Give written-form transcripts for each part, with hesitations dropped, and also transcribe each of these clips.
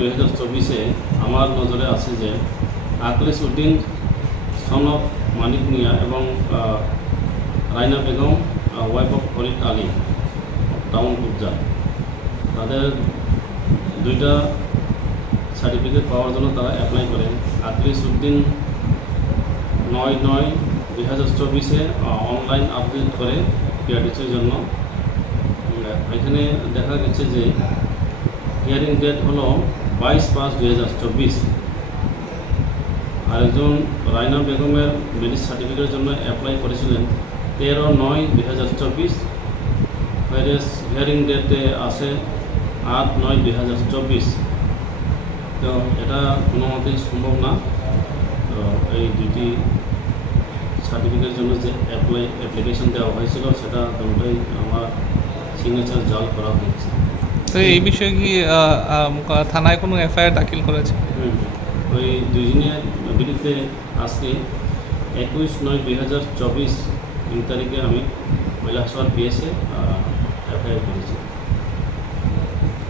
2024 আমার নজরে আছে যে আখলিস উদ্দিন সনদ মানিক মিয়া এবং Raina Begum wife of Farid Ali town Kubja, তাদের দুইটা সার্টিফিকেট পাওয়ার জন্য তারা অ্যাপ্লাই করেন। আখলিস উদ্দিন 9/9/2024 অনলাইন আপডেট করে পিআরটিসির জন্য। এখানে দেখা গেছে যে হিয়ারিং ডেট হলো 22/5/2024। আরেকজন রাইনা বেগমের ম্যারেজ সার্টিফিকেটের জন্য অ্যাপ্লাই করেছিলেন 13/9/2024, হিয়ারিং ডেটে আছে 8/9/2024। তো এটা কোনো মতেই সম্ভব না। তো এই দুটি সার্টিফিকেটের জন্য যে অ্যাপ্লিকেশন দেওয়া হয়েছিল সেটা দুটোই আমার সিগনেচার জাল করা হয়েছে। তো এই বিষয়ে কি থানায় কোনো এফআইআর দাখিল করেছে? ওই দুইজনের বিরুদ্ধে আজকে 21/9/2024 তারিখে আমি মহিলা হাসপাতাল পিএসে এফআইআর করেছি।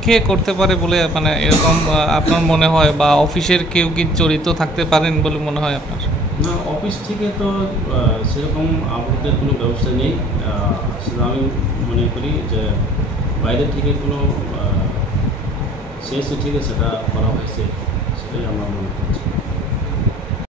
কে করতে পারে বলে মানে এরকম আপনার মনে হয়, বা অফিসের কেউ কি জড়িত থাকতে পারেন বলে মনে হয় আপনার? না, অফিস থেকে তো সেরকম আপলোডের কোনো ব্যবস্থা নেই। সেটা আমি মনে করি যে বাইরে থেকে কোনো সিএসসি থেকে সেটা করা হয়েছে, সেটাই আমার মনে করছি।